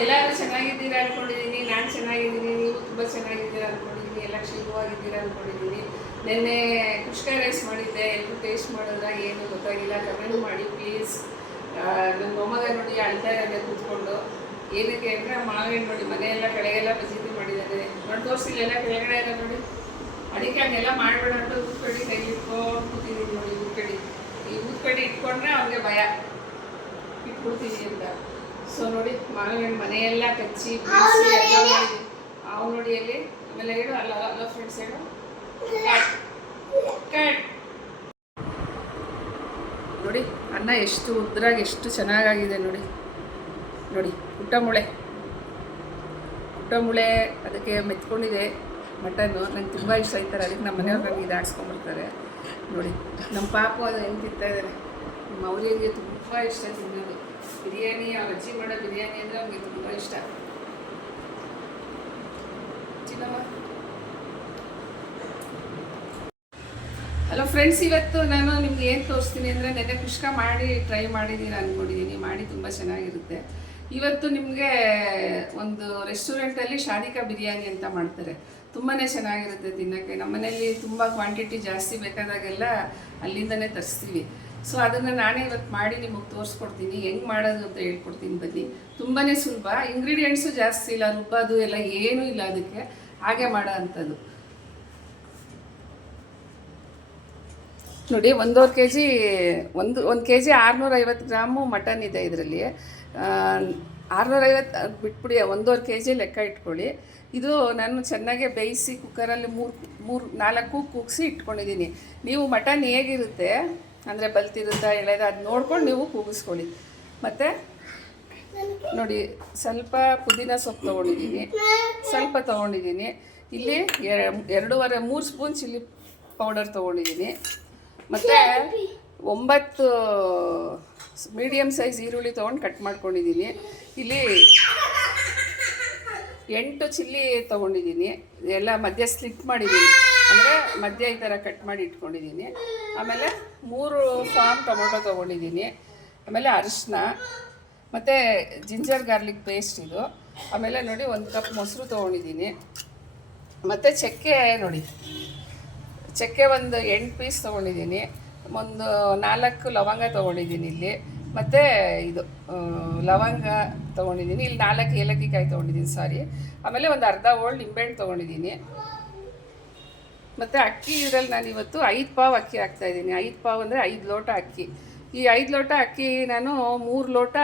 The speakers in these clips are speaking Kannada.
ಎಲ್ಲರೂ ಚೆನ್ನಾಗಿದ್ದೀರಾ ಅಂದ್ಕೊಂಡಿದ್ದೀನಿ ನಾನು ಚೆನ್ನಾಗಿದ್ದೀನಿ, ನೀವು ತುಂಬ ಚೆನ್ನಾಗಿದ್ದೀರಾ ಅಂದ್ಕೊಂಡಿದ್ದೀನಿ ಎಲ್ಲ ಕ್ಷೇಮವಾಗಿದ್ದೀರಾ ಅಂದ್ಕೊಂಡಿದ್ದೀನಿ ನಿನ್ನೆ ಕುಷ್ಕ ರೈಸ್ ಮಾಡಿದ್ದೆ ಎಲ್ಲರೂ ಟೇಸ್ಟ್ ಮಾಡಿದ್ರೆ ಏನು ಗೊತ್ತಾಗಿಲ್ಲ ಕಮೆಂಟ್ ಮಾಡಿ ಪ್ಲೀಸ್ ನನ್ನ ಮೊಮ್ಮಗ ನೋಡಿ ಅಳ್ತಾ ಇದ್ದಾರೆ ಕೂತ್ಕೊಂಡು. ಏನಕ್ಕೆ ಅಂದರೆ ಮಾವಿನ ನೋಡಿ, ಮನೆಯೆಲ್ಲ ಕೆಳಗೆಲ್ಲ ಪ್ರಸಿದ್ಧಿ ಮಾಡಿದ್ದಾರೆ ನೋಡಿ, ತೋರಿಸಿಲ್ಲ, ಎಲ್ಲ ಕೆಳಗಡೆ ಎಲ್ಲ ನೋಡಿ. ಅಡಿಕೆ ಹಂಗೆಲ್ಲ ಮಾಡಬೇಡ ಅಂತ ಊದ್ಕಡಿ ಕೈಲಿ ಇಟ್ಕೊಂಡು ಕೂತಿದ್ದೀನಿ ನೋಡಿ ಊದ್ಕಡಿ ಈ ಊದ್ಕಡಿ ಇಟ್ಕೊಂಡ್ರೆ ಅವ್ನಿಗೆ ಭಯ. ಇಟ್ಕೊಡ್ತೀನಿ ಅಂತ. ಸೊ ನೋಡಿ ಮಾವಿನ ಹಣ್ಣು ಮನೆಯೆಲ್ಲ ಕಚ್ಚಿ ಬಿಡಿಸಿ ಎಲ್ಲ ಮಾಡಿ. ಅವು ನೋಡಿ ಅಲ್ಲಿ ಆಮೇಲೆ ಹೇಳು ಅಲ್ಲ ಅಲ್ಲ ಫ್ರೆಂಡ್ಸ್ ಹೇಳು. ನೋಡಿ ಅನ್ನ ಎಷ್ಟು ಉದ್ರಾಗಿ ಎಷ್ಟು ಚೆನ್ನಾಗಾಗಿದೆ ನೋಡಿ. ನೋಡಿ ಊಟ ಮುಳೆ. ಊಟ ಮುಳೆ ಅದಕ್ಕೆ ಮೆತ್ಕೊಂಡಿದೆ ಮಟನ್ನು. ನಂಗೆ ತುಂಬ ಇಷ್ಟ ಆಯ್ತಾರೆ ಅದಕ್ಕೆ ನಮ್ಮ ಮನೆಯವ್ರು ನನಗೆ ಇದು ಹಾಕ್ಸ್ಕೊಂಡ್ಬಿಡ್ತಾರೆ ನೋಡಿ ನಮ್ಮ ಪಾಪು ಅದು ಹೆಂಗೆ ತಿಂತಾ ಇದ್ದಾರೆ ನಮ್ಮ ಅವ್ರಿಗೆ ತುಂಬ ಇಷ್ಟ ತಿನ್ನೋದು. ಬಿರಿಯಾನಿ, ಆ ಅಜ್ಜಿ ಮಾಡೋ ಬಿರಿಯಾನಿ ಅಂದರೆ ಅವ್ನಿಗೆ ತುಂಬ ಇಷ್ಟ. ಚಿನ್ನಮ್ಮ? ಹಲೋ ಫ್ರೆಂಡ್ಸ್ ಇವತ್ತು ನಾನು ನಿಮ್ಗೆ ಏನು ತೋರಿಸ್ತೀನಿ ಅಂದರೆ ನೆನೆ ಕುಷ್ಕ ಮಾಡಿ ಟ್ರೈ ಮಾಡಿದ್ದೀರಾ ಅಂದ್ಕೊಂಡಿದ್ದೀನಿ ಮಾಡಿ ತುಂಬ ಚೆನ್ನಾಗಿರುತ್ತೆ. ಇವತ್ತು ನಿಮಗೆ ಒಂದು ರೆಸ್ಟೋರೆಂಟಲ್ಲಿ ಶಾದಿಕಾ ಬಿರಿಯಾನಿ ಅಂತ ಮಾಡ್ತಾರೆ. ತುಂಬಾ ಚೆನ್ನಾಗಿರುತ್ತೆ ತಿನ್ನೋಕ್ಕೆ. ನಮ್ಮನೇಲಿ ತುಂಬ ಕ್ವಾಂಟಿಟಿ ಜಾಸ್ತಿ ಬೇಕಾದಾಗೆಲ್ಲ ಅಲ್ಲಿಂದನೇ ತರಿಸ್ತೀವಿ. ಸೊ ಅದನ್ನು ನಾನೇ ಇವತ್ತು ಮಾಡಿ ನಿಮಗೆ ತೋರಿಸ್ಕೊಡ್ತೀನಿ. ಹೆಂಗೆ ಮಾಡೋದು ಅಂತ ಹೇಳ್ಕೊಡ್ತೀನಿ ಬನ್ನಿ. ತುಂಬಾ ಸುಲಭ. ಇಂಗ್ರೀಡಿಯೆಂಟ್ಸು ಜಾಸ್ತಿ ಇಲ್ಲ, ರುಬ್ಬೋದು ಎಲ್ಲ ಏನೂ ಇಲ್ಲ ಅದಕ್ಕೆ. ಹಾಗೆ ಮಾಡೋ ಅಂಥದ್ದು ನೋಡಿ, ಒಂದೂವರೆ ಕೆ ಜಿ ಒಂದು ಒಂದು ಕೆ ಜಿ ಆರುನೂರೈವತ್ತು ಗ್ರಾಮು ಮಟನ್ ಇದೆ ಇದರಲ್ಲಿ. ಆರುನೂರೈವತ್ತು ಬಿಟ್ಬಿಡಿ, ಒಂದೂವರೆ ಕೆ ಜಿ ಲೆಕ್ಕ ಇಟ್ಕೊಳ್ಳಿ. ಇದು ನಾನು ಚೆನ್ನಾಗೆ ಬೇಯಿಸಿ ಕುಕ್ಕರಲ್ಲಿ ಮೂರು ಮೂರು, ನಾಲ್ಕು ಕೂಗಿಸಿ ಇಟ್ಕೊಂಡಿದ್ದೀನಿ. ನೀವು ಮಟನ್ ಹೇಗಿರುತ್ತೆ? ಅಂದರೆ ಬಲ್ತಿರುತ್ತಾ ಎಳೆದ ಅದು ನೋಡ್ಕೊಂಡು ನೀವು ಕೂಗಿಸ್ಕೊಳ್ಳಿ. ಮತ್ತು ನೋಡಿ, ಸ್ವಲ್ಪ ಪುದೀನ ಸೊಪ್ಪು ತೊಗೊಂಡಿದ್ದೀನಿ. ಸ್ವಲ್ಪ ತೊಗೊಂಡಿದ್ದೀನಿ. ಇಲ್ಲಿ ಎರ- ಎರಡೂವರೆ, ಮೂರು ಸ್ಪೂನ್ ಚಿಲ್ಲಿ ಪೌಡರ್ ತೊಗೊಂಡಿದ್ದೀನಿ. ಮತ್ತು ಒಂಬತ್ತು ಮೀಡಿಯಮ್ ಸೈಜ್ ಈರುಳ್ಳಿ ತೊಗೊಂಡು ಕಟ್ ಮಾಡ್ಕೊಂಡಿದ್ದೀನಿ. ಇಲ್ಲಿ ಎಂಟು ಚಿಲ್ಲಿ ತೊಗೊಂಡಿದ್ದೀನಿ. ಎಲ್ಲ ಮಧ್ಯ ಸ್ಲಿಟ್ ಮಾಡಿದ್ದೀನಿ. ಅಂದರೆ ಮಧ್ಯ ಈ ಥರ ಕಟ್ ಮಾಡಿ ಇಟ್ಕೊಂಡಿದ್ದೀನಿ. ಆಮೇಲೆ ಮೂರು ಫಾರ್ಮ್ ಟೊಮೊಟೊ ತೊಗೊಂಡಿದ್ದೀನಿ. ಆಮೇಲೆ ಅರಿಶಿನ, ಮತ್ತು ಜಿಂಜರ್ ಗಾರ್ಲಿಕ್ ಪೇಸ್ಟ್ ಇದು. ಆಮೇಲೆ ನೋಡಿ ಒಂದು ಕಪ್ ಮೊಸರು ತೊಗೊಂಡಿದ್ದೀನಿ. ಮತ್ತು ಚಕ್ಕೆ ನೋಡಿ. ಚಕ್ಕೆ ಒಂದು ಎಂಟು ಪೀಸ್ ತೊಗೊಂಡಿದ್ದೀನಿ. ಒಂದು ನಾಲ್ಕು ಲವಂಗ ತೊಗೊಂಡಿದ್ದೀನಿ ಇಲ್ಲಿ. ಮತ್ತು ಇದು ಲವಂಗ ತೊಗೊಂಡಿದ್ದೀನಿ. ಇಲ್ಲಿ ನಾಲ್ಕು ಏಲಕ್ಕಿಕಾಯಿ ತೊಗೊಂಡಿದ್ದೀನಿ ಸಾರಿ ಆಮೇಲೆ ಒಂದು ಅರ್ಧ ಓಲ್ಡ್ ನಿಂಬೆಹಣ್ಣು ತೊಗೊಂಡಿದ್ದೀನಿ. ಮತ್ತು ಅಕ್ಕಿ ಇದರಲ್ಲಿ ನಾನು ಇವತ್ತು ಐದು ಪಾವ್ ಅಕ್ಕಿ ಹಾಕ್ತಾ ಇದ್ದೀನಿ. ಐದು ಪಾವ್ ಅಂದರೆ ಐದು ಲೋಟ ಅಕ್ಕಿ. ಈ ಐದು ಲೋಟ ಅಕ್ಕಿ ನಾನು ಮೂರು ಲೋಟ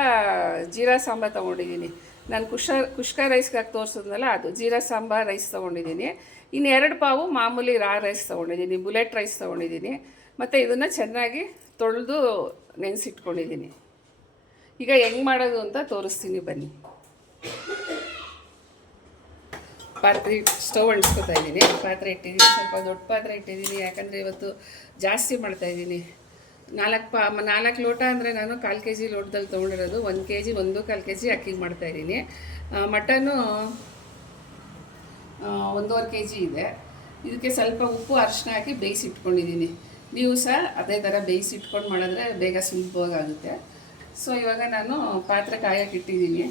ಜೀರಾ ಸಾಂಬಾರು ತೊಗೊಂಡಿದ್ದೀನಿ. ನಾನು ಕುಶ, ಕುಷ್ಕ ರೈಸ್ಗೆ ತೋರಿಸಿದ್ನಲ್ಲ ಅದು. ಜೀರಾ ಸಾಂಬಾರ್ ರೈಸ್ ತೊಗೊಂಡಿದ್ದೀನಿ. ಇನ್ನು ಎರಡು ಪಾವು ಮಾಮೂಲಿ ರಾ ರೈಸ್ ತೊಗೊಂಡಿದ್ದೀನಿ. ಬುಲೆಟ್ ರೈಸ್ ತೊಗೊಂಡಿದ್ದೀನಿ. ಮತ್ತು ಇದನ್ನು ಚೆನ್ನಾಗಿ ತೊಳೆದು ನೆನೆಸಿಟ್ಕೊಂಡಿದ್ದೀನಿ. ಈಗ ಹೆಂಗೆ ಮಾಡೋದು ಅಂತ ತೋರಿಸ್ತೀನಿ ಬನ್ನಿ. ಪಾತ್ರೆ ಸ್ಟವ್ ಅಂಟಿಸ್ಕೊತಾ ಇದ್ದೀನಿ. ಪಾತ್ರೆ ಇಟ್ಟಿದ್ದೀನಿ. ಸ್ವಲ್ಪ ದೊಡ್ಡ ಪಾತ್ರೆ ಇಟ್ಟಿದ್ದೀನಿ. ಯಾಕಂದರೆ ಇವತ್ತು ಜಾಸ್ತಿ ಮಾಡ್ತಾಯಿದ್ದೀನಿ ನಾಲ್ಕು ಪಾ ನಾಲ್ಕು ಲೋಟ ಅಂದರೆ ನಾನು ಕಾಲು ಕೆ ಜಿ ಲೋಟದಲ್ಲಿ ತೊಗೊಂಡಿರೋದು. ಒಂದು ಕೆ ಜಿ ಒಂದು ಕಾಲು ಕೆ ಜಿ ಅಕ್ಕಿಗೆ ಮಾಡ್ತಾಯಿದ್ದೀನಿ ಮಟನ್ನು ಒಂದೂವರೆ ಕೆ ಜಿ ಇದೆ. ಇದಕ್ಕೆ ಸ್ವಲ್ಪ ಉಪ್ಪು ಅರಿಶಿನ ಹಾಕಿ ಬೇಯಿಸಿ ಇಟ್ಕೊಂಡಿದ್ದೀನಿ. ನೀವು ಸಹ ಅದೇ ಥರ ಬೇಯಿಸಿ ಇಟ್ಕೊಂಡು ಮಾಡಿದ್ರೆ ಬೇಗ ಸುಲಭವಾಗುತ್ತೆ ಸೊ ಇವಾಗ ನಾನು ಪಾತ್ರೆ ಕಾಯಕ್ಕೆ ಇಟ್ಟಿದ್ದೀನಿ.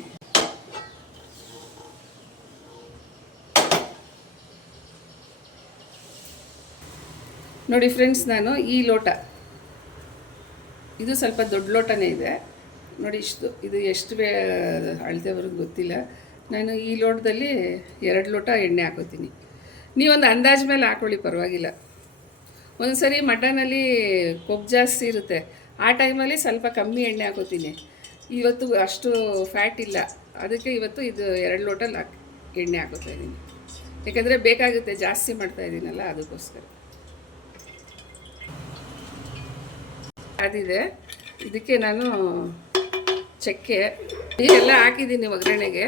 ನೋಡಿ ಫ್ರೆಂಡ್ಸ್, ನಾನು ಈ ಲೋಟ. ಇದು ಸ್ವಲ್ಪ ದೊಡ್ಡ ಲೋಟನೇ ಇದೆ. ನೋಡಿ ಇಷ್ಟು, ಇದು ಎಷ್ಟು ಬೇ ಅಳತೆವರೆಗೂ ಗೊತ್ತಿಲ್ಲ. ನಾನು ಈ ಲೋಟದಲ್ಲಿ ಎರಡು ಲೋಟ ಎಣ್ಣೆ ಹಾಕೋತೀನಿ. ನೀವೊಂದು ಅಂದಾಜು ಮೇಲೆ ಹಾಕೊಳ್ಳಿ, ಪರವಾಗಿಲ್ಲ. ಒಂದು ಸರಿ ಮಟನಲ್ಲಿ ಕೊಬ್ಬು ಜಾಸ್ತಿ ಇರುತ್ತೆ. ಆ ಟೈಮಲ್ಲಿ ಸ್ವಲ್ಪ ಕಮ್ಮಿ ಎಣ್ಣೆ ಹಾಕೋತೀನಿ. ಇವತ್ತು ಅಷ್ಟು ಫ್ಯಾಟ್ ಇಲ್ಲ. ಅದಕ್ಕೆ ಇವತ್ತು ಇದು ಎರಡು ಲೋಟಲ್ಲಿ ಹಾಕಿ ಎಣ್ಣೆ ಹಾಕೋತಾ ಇದ್ದೀನಿ. ಯಾಕಂದರೆ ಬೇಕಾಗುತ್ತೆ ಜಾಸ್ತಿ ಮಾಡ್ತಾ ಇದ್ದೀನಲ್ಲ, ಅದಕ್ಕೋಸ್ಕರ. ಅದಿದೆ. ಇದಕ್ಕೆ ನಾನು ಚಕ್ಕೆ ಎಲ್ಲ ಹಾಕಿದ್ದೀನಿ ಒಗ್ಗರಣೆಗೆ.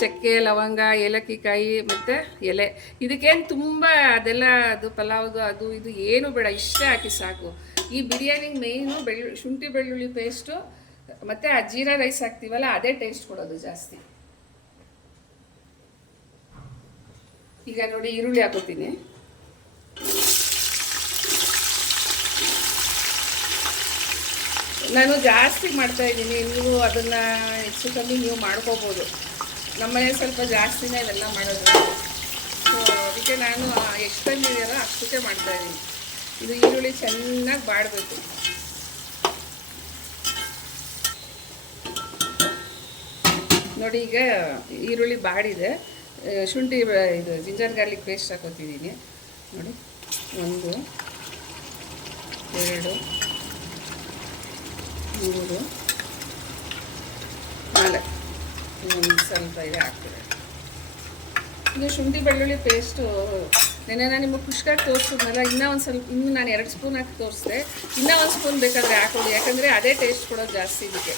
ಚಕ್ಕೆ, ಲವಂಗ ಏಲಕ್ಕಿ ಕಾಯಿ ಮತ್ತು ಎಲೆ. ಇದಕ್ಕೇನು ತುಂಬ ಅದೆಲ್ಲ ಅದು ಪಲಾವ್ದು ಅದು ಇದು ಏನು ಬೇಡ, ಇಷ್ಟೇ ಹಾಕಿ ಸಾಕು. ಈ ಬಿರಿಯಾನಿಗೆ ಮೇಯ್ನು ಬೆಳ್ಳು, ಶುಂಠಿ ಬೆಳ್ಳುಳ್ಳಿ ಪೇಸ್ಟು ಮತ್ತು ಆ ಜೀರಾ ರೈಸ್ ಹಾಕ್ತೀವಲ್ಲ, ಅದೇ ಟೇಸ್ಟ್ ಕೊಡೋದು ಜಾಸ್ತಿ. ಈಗ ನೋಡಿ ಈರುಳ್ಳಿ ಹಾಕೋತೀನಿ. ನಾನು ಜಾಸ್ತಿ ಮಾಡ್ತಾ ಇದ್ದೀನಿ. ನೀವು ಅದನ್ನು ಹೆಚ್ಚು ಕಮ್ಮಿ ನೀವು ಮಾಡ್ಕೋಬೋದು. ನಮ್ಮನೆ ಸ್ವಲ್ಪ ಜಾಸ್ತಿನೇ ಇವೆಲ್ಲ ಮಾಡೋದು. ಸೊ ಅದಕ್ಕೆ ನಾನು ಎಷ್ಟು ಇದೆಯಲ್ಲ ಅಷ್ಟಕ್ಕೆ ಮಾಡ್ತಾ ಇದ್ದೀನಿ. ಇದು ಈರುಳ್ಳಿ ಚೆನ್ನಾಗಿ ಬಾಡಬೇಕು. ನೋಡಿ, ಈಗ ಈರುಳ್ಳಿ ಬಾಡಿದೆ. ಶುಂಠಿ ಇದು ಜಿಂಜರ್ ಗಾರ್ಲಿಕ್ ಪೇಸ್ಟ್ ಹಾಕೋತಿದ್ದೀನಿ. ನೋಡಿ, ಒಂದು, ಎರಡು ಮೂರು. ನಾಲ್ಕು. ಒಂದು ಸ್ವಲ್ಪ ಇದೆ ಹಾಕ್ತಿದೆ ಇದು ಶುಂಠಿ ಬೆಳ್ಳುಳ್ಳಿ ಪೇಸ್ಟು ನಿನ್ನೆ ನಾನು ನಿಮಗೆ ಖುಷ್ಕಾಗಿ ತೋರಿಸಿದ್ನಲ್ಲ, ಇನ್ನೂ ಒಂದು ಸ್ವಲ್ಪ, ಇನ್ನೂ ನಾನು ಎರಡು ಸ್ಪೂನ್ ಹಾಕಿ ತೋರಿಸಿದೆ. ಇನ್ನೂ ಒಂದು ಸ್ಪೂನ್ ಬೇಕಾದರೆ ಹಾಕೊಳ್ಳಿ ಯಾಕಂದರೆ ಅದೇ ಟೇಸ್ಟ್ ಕೊಡೋದು ಜಾಸ್ತಿ ಇದಕ್ಕೆ.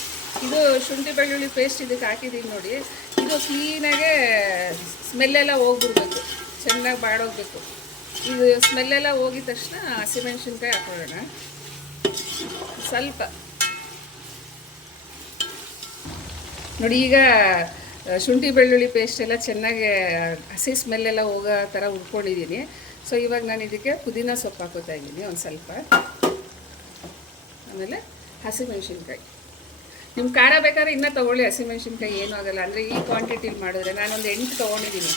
ಇದು ಶುಂಠಿ ಬೆಳ್ಳುಳ್ಳಿ ಪೇಸ್ಟ್ ಇದಕ್ಕೆ ಹಾಕಿದ್ದೀನಿ ನೋಡಿ. ಇದು ಕ್ಲೀನಾಗೆ ಸ್ಮೆಲ್ಲೆಲ್ಲ ಹೋಗ್ಬಿಡ್ಬೇಕು. ಚೆನ್ನಾಗಿ ಬಾಡೋಗ್ಬೇಕು. ಇದು ಸ್ಮೆಲ್ಲೆಲ್ಲ ಹೋಗಿದ ತಕ್ಷಣ ಹಸಿಮೆಣ್ಸಿನ್ಕಾಯಿ ಹಾಕೊಳ್ಳೋಣ. ಸ್ವಲ್ಪ. ನೋಡಿ, ಈಗ ಶುಂಠಿ ಬೆಳ್ಳುಳ್ಳಿ ಪೇಸ್ಟ್ ಎಲ್ಲ ಚೆನ್ನಾಗಿ ಹಸಿ ಸ್ಮೆಲ್ಲೆಲ್ಲ ಹೋಗೋ ಥರ ಹುರ್ಕೊಂಡಿದ್ದೀನಿ ಸೊ ಇವಾಗ ನಾನು ಇದಕ್ಕೆ ಪುದೀನ ಸೊಪ್ಪು ಹಾಕೋತಾ ಇದ್ದೀನಿ ಒಂದು ಸ್ವಲ್ಪ. ಆಮೇಲೆ ಹಸಿಮೆಣ್ಸಿನ್ಕಾಯಿ. ನಿಮ್ಮ ಖಾರ ಬೇಕಾದ್ರೆ ಇನ್ನೂ ತೊಗೊಳ್ಳಿ, ಹಸಿಮೆಣ್ಸಿನ್ಕಾಯಿ ಏನೂ ಆಗಲ್ಲ. ಅಂದರೆ ಈ ಕ್ವಾಂಟಿಟಿಲಿ ಮಾಡಿದ್ರೆ ನಾನೊಂದು ಎಂಟು ತೊಗೊಂಡಿದ್ದೀನಿ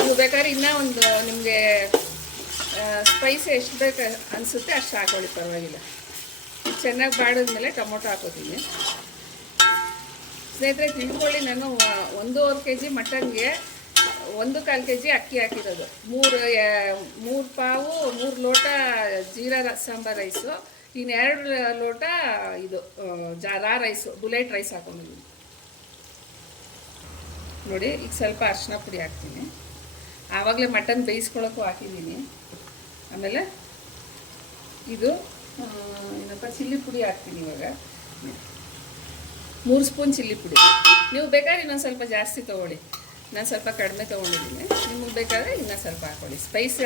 ನೀವು ಬೇಕಾದ್ರೆ ಇನ್ನೂ ಒಂದು, ನಿಮಗೆ ಸ್ಪೈಸಿ ಎಷ್ಟು ಬೇಕು ಅನಿಸುತ್ತೆ ಅಷ್ಟು ಹಾಕೊಳ್ಳಿ, ಪರವಾಗಿಲ್ಲ. ಚೆನ್ನಾಗಿ ಬಾಡಿದ್ಮೇಲೆ ಟೊಮೊಟೊ ಹಾಕೋತೀನಿ. ಸ್ನೇಹಿತರೆ, ತಿಳ್ಕೊಳ್ಳಿ, ನಾನು ಒಂದೂವರೆ ಕೆ ಜಿ ಮಟನ್ಗೆ ಒಂದು ಕಾಲು ಕೆ ಜಿ ಅಕ್ಕಿ ಹಾಕಿರೋದು. ಮೂರು ಮೂರು ಪಾವು, ಮೂರು ಲೋಟ ಜೀರಾ ಸಾಂಬಾರ್ ರೈಸು ಇನ್ನೆರಡು ಲೋಟ ಇದು ಜಾರಾ ರೈಸು, ಬುಲೆಟ್ ರೈಸ್ ಹಾಕೊಂಡಿದ್ದೀನಿ ನೋಡಿ, ಈಗ ಸ್ವಲ್ಪ ಅರಿಶಿನ ಪುಡಿ ಹಾಕ್ತೀನಿ. ಆವಾಗಲೇ ಮಟನ್ ಬೇಯಿಸ್ಕೊಳ್ಳೋಕ್ಕೂ ಹಾಕಿದ್ದೀನಿ. ಆಮೇಲೆ ಇದು ಏನಪ್ಪ, ಚಿಲ್ಲಿ ಪುಡಿ ಹಾಕ್ತೀನಿ ಇವಾಗ. ಮೂರು ಸ್ಪೂನ್ ಚಿಲ್ಲಿ ಪುಡಿ. ನೀವು ಬೇಕಾದ್ರೆ ಇನ್ನೊಂದು ಸ್ವಲ್ಪ ಜಾಸ್ತಿ ತೊಗೊಳ್ಳಿ. ನಾನು ಸ್ವಲ್ಪ ಕಡಿಮೆ ತೊಗೊಂಡಿದ್ದೀನಿ. ನಿಮಗೆ ಬೇಕಾದರೆ ಇನ್ನೂ ಸ್ವಲ್ಪ ಹಾಕ್ಕೊಳ್ಳಿ ಸ್ಪೈಸ್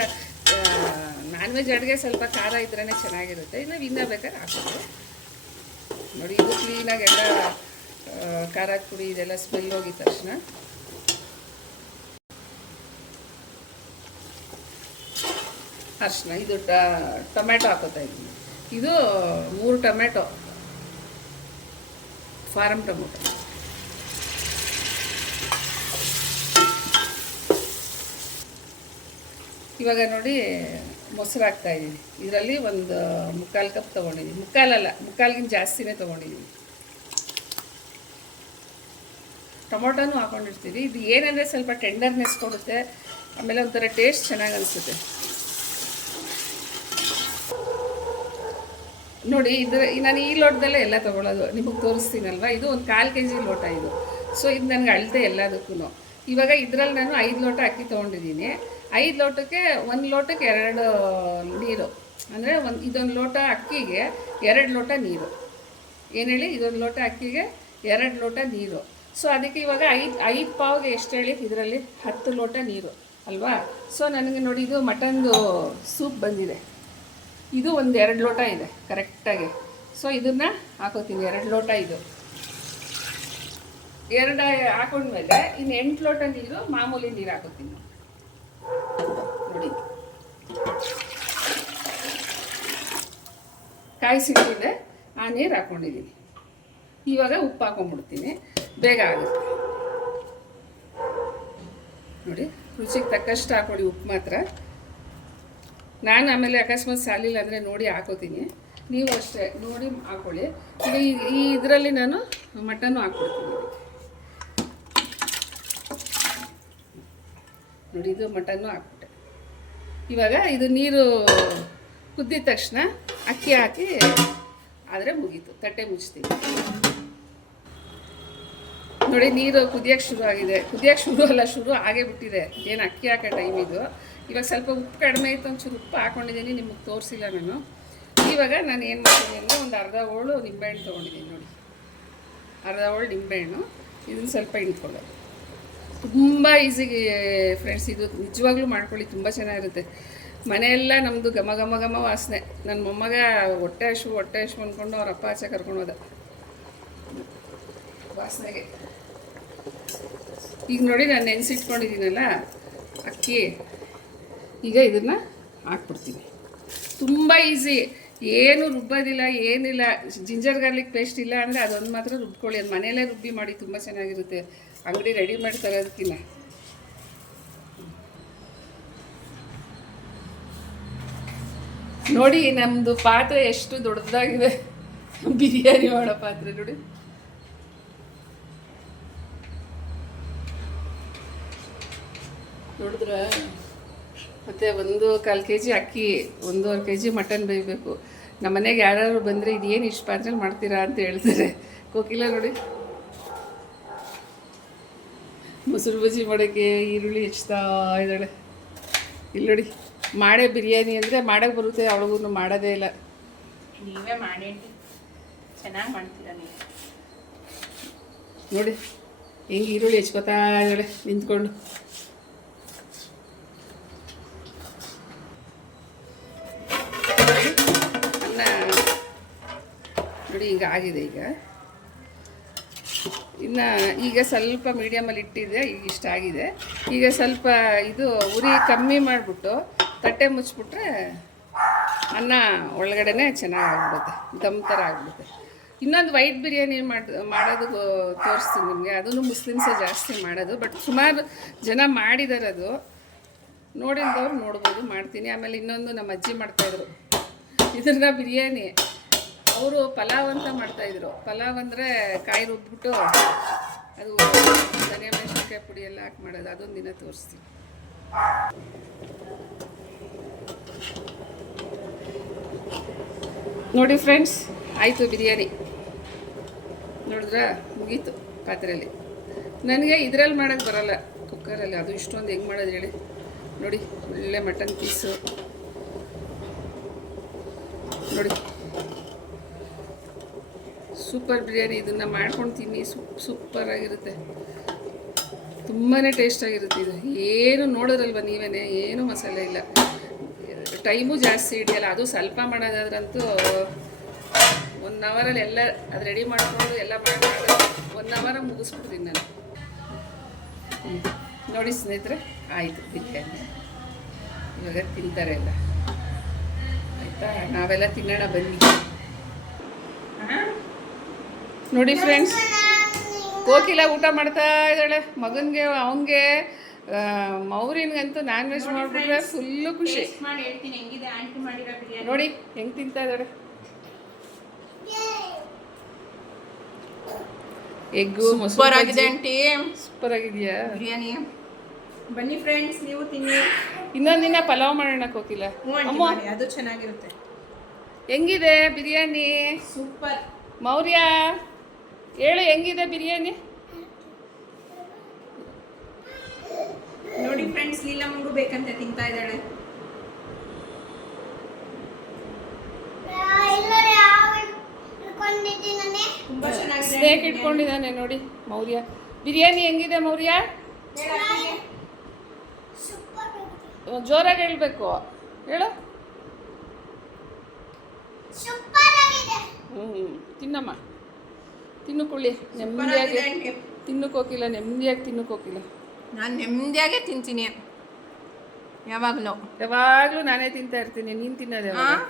ನಾನ್ ವೆಜ್ ಅಡುಗೆ ಸ್ವಲ್ಪ ಖಾರ ಇದ್ರೇ ಚೆನ್ನಾಗಿರುತ್ತೆ. ಇನ್ನು ಇನ್ನೂ ಬೇಕಾದ್ರೆ ಹಾಕ್ಕೊಳ್ಳಿ ನೋಡಿ, ಇದು ಕ್ಲೀನಾಗಿ ಎಲ್ಲ ಖಾರ ಖಾರದ ಪುಡಿ ಇದೆಲ್ಲ ಸ್ಮೆಲ್ ಹೋಗಿದ ತಕ್ಷಣ. ಅರ್ಶಿನ ಇದು ಟೊಮೆಟೊ ಹಾಕೋತಾ ಇದ್ದೀನಿ. ಇದು ಮೂರು ಟೊಮೆಟೊ ಫಾರಮ್ ಟೊಮೊಟೊ. ಇವಾಗ ನೋಡಿ ಮೊಸರು ಹಾಕ್ತಾ ಇದ್ದೀನಿ. ಇದರಲ್ಲಿ ಒಂದು ಮುಕ್ಕಾಲು ಕಪ್ ತೊಗೊಂಡಿದ್ದೀನಿ. ಮುಕ್ಕಾಲಲ್ಲ, ಮುಕ್ಕಾಲ್ಗಿಂತ ಜಾಸ್ತಿನೇ ತೊಗೊಂಡಿದ್ದೀನಿ. ಟೊಮೊಟೊನೂ ಹಾಕೊಂಡಿರ್ತೀವಿ. ಇದು ಏನಂದರೆ ಸ್ವಲ್ಪ ಟೆಂಡರ್ನೆಸ್ ಕೊಡುತ್ತೆ. ಆಮೇಲೆ ಒಂಥರ ಟೇಸ್ಟ್ ಚೆನ್ನಾಗಿ ಅನಿಸುತ್ತೆ. ನೋಡಿ, ಇದು ನಾನು ಈ ಲೋಟದಲ್ಲೇ ಎಲ್ಲ ತೊಗೊಳೋದು, ನಿಮಗೆ ತೋರಿಸ್ತೀನಲ್ವ? ಇದು ಒಂದು ಕಾಲು ಕೆ ಜಿ ಲೋಟ ಇದು. ಸೊ ಇದು ನನಗೆ ಅಳತೆ ಎಲ್ಲದಕ್ಕೂ ಇವಾಗ ಇದರಲ್ಲಿ ನಾನು ಐದು ಲೋಟ ಅಕ್ಕಿ ತೊಗೊಂಡಿದ್ದೀನಿ. ಐದು ಲೋಟಕ್ಕೆ, ಒಂದು ಲೋಟಕ್ಕೆ ಎರಡು ನೀರು. ಅಂದರೆ ಒಂದು, ಇದೊಂದು ಲೋಟ ಅಕ್ಕಿಗೆ ಎರಡು ಲೋಟ ನೀರು. ಏನು ಹೇಳಿ? ಇದೊಂದು ಲೋಟ ಅಕ್ಕಿಗೆ ಎರಡು ಲೋಟ ನೀರು. ಸೊ ಅದಕ್ಕೆ ಇವಾಗ ಐದು ಐದು ಪಾವ್ಗೆ ಎಷ್ಟು ಹೇಳಿ? ಇದರಲ್ಲಿ ಹತ್ತು ಲೋಟ ನೀರು, ಅಲ್ವಾ? ಸೊ ನನಗೆ ನೋಡಿ, ಇದು ಮಟನ್ದು ಸೂಪ್ ಬಂದಿದೆ. ಇದು ಒಂದು ಎರಡು ಲೋಟ ಇದೆ ಕರೆಕ್ಟಾಗಿ ಸೊ ಇದನ್ನು ಹಾಕೋತೀನಿ, ಎರಡು ಲೋಟ ಇದು. ಎರಡು ಹಾಕೊಂಡ್ಮೇಲೆ ಇನ್ನು ಎಂಟು ಲೋಟ ನೀರು ಮಾಮೂಲಿ ನೀರು ಹಾಕೋತೀನಿ. ನೋಡಿ. ಕಾಯಿಸಿಟ್ಟಿದೆ, ಆ ನೀರು ಹಾಕ್ಕೊಂಡಿದ್ದೀನಿ ಇವಾಗ ಉಪ್ಪು ಹಾಕೊಂಡ್ಬಿಡ್ತೀನಿ, ಬೇಗ ಆಗುತ್ತೆ. ನೋಡಿ, ರುಚಿಗೆ ತಕ್ಕಷ್ಟು ಹಾಕೊಳ್ಳಿ ಉಪ್ಪು ಮಾತ್ರ. ನಾನು ಆಮೇಲೆ ಅಕಸ್ಮಾತ್ ಸಾಲಿಲ್ಲ ಅಂದರೆ ನೋಡಿ ಹಾಕೋತೀನಿ. ನೀವು ಅಷ್ಟೇ, ನೋಡಿ ಹಾಕೊಳ್ಳಿ. ಈಗ ಈ ಇದರಲ್ಲಿ ನಾನು ಮಟನ್ನು ಹಾಕ್ಕೊಡ್ತೀನಿ ನೋಡಿ, ಇದು ಮಟನ್ನು ಹಾಕ್ಬಿಟ್ಟೆ. ಇವಾಗ ಇದು ನೀರು ಕುದ್ದಿದ ತಕ್ಷಣ ಅಕ್ಕಿ ಹಾಕಿ, ಆದರೆ ಮುಗೀತು. ತಟ್ಟೆ ಮುಚ್ತೀವಿ ನೋಡಿ, ನೀರು ಕುದಿಯೋಕ್ಕೆ ಶುರು ಆಗಿದೆ. ಕುದಿಯೋಕ್ಕೆ ಶುರು ಅಲ್ಲ, ಶುರು ಆಗೇ ಬಿಟ್ಟಿದೆ. ಏನು ಅಕ್ಕಿ ಹಾಕೋ ಟೈಮ್ ಇವಾಗ ಸ್ವಲ್ಪ ಉಪ್ಪು ಕಡಿಮೆ ಇತ್ತು ಒಂಚೂರು ಉಪ್ಪು ಹಾಕೊಂಡಿದ್ದೀನಿ, ನಿಮಗೆ ತೋರಿಸಿಲ್ಲ ನಾನು. ಇವಾಗ ನಾನು ಏನು ಮಾಡ್ತೀನಿ ಅಂದರೆ ಒಂದು ಅರ್ಧ ಹೋಳು ನಿಂಬೆಹಣ್ಣು ತೊಗೊಂಡಿದ್ದೀನಿ ನೋಡಿ. ಅರ್ಧ ಹೋಳು ನಿಂಬೆಹಣ್ಣು, ಇದನ್ನು ಸ್ವಲ್ಪ ಹಿಂಡ್ಕೊಳ್ಳೋದು. ತುಂಬ ಈಸಿಗೆ ಫ್ರೆಂಡ್ಸ್ ಇದು ನಿಜವಾಗ್ಲೂ ಮಾಡ್ಕೊಳ್ಳಿ, ತುಂಬ ಚೆನ್ನಾಗಿರುತ್ತೆ. ಮನೆಯೆಲ್ಲ ನಮ್ಮದು ಘಮ ಘಮ ಘಮ ವಾಸನೆ. ನನ್ನ ಮೊಮ್ಮಗ ಹೊಟ್ಟೆ ಹಶು ಹೊಟ್ಟೆ ಹಶು ಅಂದ್ಕೊಂಡು ಅವ್ರ ಅಪ್ಪ ಆಚೆ ಕರ್ಕೊಂಡು ಹೋದ. ವಾಸನೆಗೆ. ಈಗ ನೋಡಿ ನಾನು ನೆನೆಸಿಟ್ಕೊಂಡಿದ್ದೀನಲ್ಲ, ಅಕ್ಕಿ. ಈಗ ಇದನ್ನು ಹಾಕ್ಬಿಡ್ತೀನಿ. ತುಂಬ ಈಸಿ ಏನು ರುಬ್ಬೋದಿಲ್ಲ, ಏನಿಲ್ಲ. ಜಿಂಜರ್ ಗಾರ್ಲಿಕ್ ಪೇಸ್ಟ್ ಇಲ್ಲ ಅಂದರೆ ಅದೊಂದು ಮಾತ್ರ ರುಬ್ಕೊಳ್ಳಿ. ಅದು ಮನೆಯಲ್ಲೇ ರುಬ್ಬಿ ಮಾಡಿ ತುಂಬ ಚೆನ್ನಾಗಿರುತ್ತೆ. ಅಂಗಡಿ ರೆಡಿ ಮಾಡಿ ತರೋದಕ್ಕಿಂತ ನೋಡಿ ನಮ್ಮದು ಪಾತ್ರೆ ಎಷ್ಟು ದೊಡ್ಡದಾಗಿದೆ. ಬಿರಿಯಾನಿ ಮಾಡೋ ಪಾತ್ರೆ ನೋಡಿ. ನೋಡಿದ್ರ? ಮತ್ತು ಒಂದು ಕಾಲು ಕೆ ಜಿ ಅಕ್ಕಿ ಒಂದೂವರೆ ಕೆ ಜಿ ಮಟನ್ ಬೇಯಬೇಕು. ನಮ್ಮ ಮನೆಗೆ ಯಾರು ಬಂದರೆ ಇದೇನು ಇಷ್ಟು ಪಾತ್ರೆಲಿ ಮಾಡ್ತೀರಾ ಅಂತ ಹೇಳ್ತಾರೆ. ಕೋಕಿಲ ನೋಡಿ. ಮೊಸರು ಬಜ್ಜಿ ಮಾಡೋಕ್ಕೆ ಈರುಳ್ಳಿ ಹೆಚ್ಚ್ತಾ ಇದ್ದಾಳೆ. ಇಲ್ಲಿ ನೋಡಿ ಮಾಡೇ ಬಿರಿಯಾನಿ ಅಂದರೆ ಮಾಡೋಕ್ಕೆ ಬರುತ್ತೆ ಅವಳಿಗೂ ಮಾಡೋದೇ ಇಲ್ಲ. ನೀವೇ ಮಾಡಿ. ಚೆನ್ನಾಗಿ ಮಾಡ್ತೀರಾ ನೀವು? ನೋಡಿ ಹೆಂಗೆ ಈರುಳ್ಳಿ ಹೆಚ್ಕೋತಾ ಇದ್ದಾಳೆ ನಿಂತ್ಕೊಂಡು. ಈಗ ಆಗಿದೆ ಈಗ. ಇನ್ನು ಈಗ ಸ್ವಲ್ಪ ಮೀಡಿಯಮಲ್ಲಿ ಇಟ್ಟಿದ್ದೆ ಈಗ ಇಷ್ಟ ಆಗಿದೆ. ಈಗ ಸ್ವಲ್ಪ ಇದು ಉರಿ ಕಮ್ಮಿ ಮಾಡಿಬಿಟ್ಟು ತಟ್ಟೆ ಮುಚ್ಚಿಬಿಟ್ರೆ ಅನ್ನ ಒಳಗಡೆನೆ ಚೆನ್ನಾಗಿ ಆಗ್ಬಿಡುತ್ತೆ ದಮ್ ಥರ ಆಗ್ಬಿಡುತ್ತೆ. ಇನ್ನೊಂದು ವೈಟ್ ಬಿರಿಯಾನಿ ಮಾಡಿ, ಮಾಡೋದು ತೋರಿಸ್ತೀನಿ ನಿಮಗೆ. ಅದನ್ನು ಮುಸ್ಲಿಮ್ಸೇ ಜಾಸ್ತಿ ಮಾಡೋದು ಬಟ್ ಸುಮಾರು ಜನ ಮಾಡಿದ್ದಾರೆ ಅದು. ನೋಡಿಲ್ದವ್ರು ನೋಡ್ಬೋದು, ಮಾಡ್ತೀನಿ. ಆಮೇಲೆ ಇನ್ನೊಂದು ನಮ್ಮ ಅಜ್ಜಿ ಮಾಡ್ತಾಯಿದ್ರು ಇದನ್ನ ಬಿರಿಯಾನಿ. ಅವರು ಪಲಾವ್ ಅಂತ ಮಾಡ್ತಾಯಿದ್ರು ಪಲಾವ್ ಅಂದರೆ ಕಾಯಿ ರುಬ್ಬಿಟ್ಟು ಅದು ಧನಿಯಾ ಮೆಣಸಿನ್ಕಾಯಿ ಪುಡಿ ಎಲ್ಲ ಹಾಕಿ ಮಾಡೋದು. ಅದೊಂದು ದಿನ ತೋರಿಸ್ತೀನಿ. ನೋಡಿ ಫ್ರೆಂಡ್ಸ್, ಆಯಿತು ಬಿರಿಯಾನಿ. ನೋಡಿದ್ರೆ? ಮುಗೀತು ಪಾತ್ರೆಯಲ್ಲಿ ನನಗೆ ಇದರಲ್ಲಿ ಮಾಡೋಕ್ಕೆ ಬರೋಲ್ಲ. ಕುಕ್ಕರಲ್ಲಿ ಅದು ಇಷ್ಟೊಂದು ಹೆಂಗೆ ಮಾಡೋದು ಹೇಳಿ. ನೋಡಿ, ಒಳ್ಳೆ ಮಟನ್ ಪೀಸು. ನೋಡಿ. ಸೂಪರ್ ಬಿರಿಯಾನಿ ಇದನ್ನು ಮಾಡ್ಕೊಂಡು ತಿನ್ನಿ. ಸೂಪ್ ಸೂಪರಾಗಿರುತ್ತೆ ತುಂಬಾ ಟೇಸ್ಟಾಗಿರುತ್ತೆ ಇದು. ಏನು ನೋಡೋದಲ್ವ ನೀವೇ ಏನು ಮಸಾಲೆ ಇಲ್ಲ. ಟೈಮು ಜಾಸ್ತಿ ಹಿಡಿಯಲ್ಲ. ಅದು ಸ್ವಲ್ಪ ಮಾಡೋದಾದ್ರಂತೂ ಒನ್ ಅವರಲ್ಲಿ ಎಲ್ಲ ಅದು ರೆಡಿ ಮಾಡಿಕೊಂಡು ಎಲ್ಲ ಮಾಡಿ ಒನ್ ಅವರ ಮುಗಿಸ್ಬಿಡ್ತೀನಿ ನಾನು. ನೋಡಿ ಸ್ನೇಹಿತರೆ, ಆಯಿತು ಬಿರಿಯಾನಿ. ಇವಾಗ ತಿಂತಾರೆ ಎಲ್ಲ. ಆಯಿತಾ? ನಾವೆಲ್ಲ ತಿನ್ನೋಣ ಬನ್ನಿ. ನೋಡಿ ಫ್ರೆಂಡ್ಸ್ ಕೋಕಿಲ ಊಟ ಮಾಡ್ತಾ ಇದ್ದಾಳೆ. ಮಗನಿಗೆ ಅವನಿಗೆ ಮೌರಿನ್ಗಂತೂ ನಾನ್ ವೆಜ್ ಮಾಡ್ಬಿಟ್ರೆ ಫುಲ್ಲು ಖುಷಿ. ನೋಡಿ ಹೆಂಗ್ ತಿಂತಾ ಇದ್ದಾಳೆ. ಎಗ್ಗು ಸೂಪರ್ ಆಗಿದೆ ಆಂಟಿ ಸೂಪರ್ ಆಗಿದೆಯಾ? ಬಿರಿಯಾನಿ. ಬನ್ನಿ ಫ್ರೆಂಡ್ಸ್ ನೀವು ತಿನ್ನಿ. ಇನ್ನೊಂದು ದಿನ ಪಲಾವ್ ಮಾಡೋಣ ಕೋಕಿಲ. ಅದು ಚೆನ್ನಾಗಿರುತ್ತೆ. ಹೆಂಗಿದೆ ಬಿರಿಯಾನಿ? ಸೂಪರ್ ಮೌರ್ಯ? ಹೇಳು ಹೆಂಗಿದೆ ಬಿರಿಯಾನಿ? ನೋಡಿ ಫ್ರೆಂಡ್ಸ್ ನೀಲಮ್ಮಗೂ ಬೇಕಂತ ತಿಂತಾ ಇದ್ದಾಳೆ. ತುಂಬಾ ಚೆನ್ನಾಗಿದೆ. ಸ್ನೇಕ್ ಇಟ್ಕೊಂಡಿದ್ದಾನೆ ನೋಡಿ ಮೌರ್ಯ. ಬಿರಿಯಾನಿ ಹೆಂಗಿದೆ ಮೌರ್ಯ? ಜೋರಾಗಿ ಹೇಳ್ಬೇಕು. ಹೇಳು. ಹ್ಞೂ ತಿನ್ನಮ್ಮ. ತಿನ್ನು ಕುಳ್ಳಿ ನೆಮ್ಮದಿಯಾಗಿ. ಆಂಟಿ ತಿನ್ನಕ್ಕೆ ಹೋಗಿಲ್ಲ ನೆಮ್ಮದಿಯಾಗಿ ತಿನ್ನಕ್ಕೆ ಹೋಗಿಲ್ಲ ನಾನು ನೆಮ್ಮದಿಯಾಗೆ ತಿಂತೀನಿ. ಯಾವಾಗಲೂ. ಯಾವಾಗಲೂ ನಾನೇ ತಿಂತಾ ಇರ್ತೀನಿ ನೀನು ತಿನ್ನೋದೇ ಹಾಂ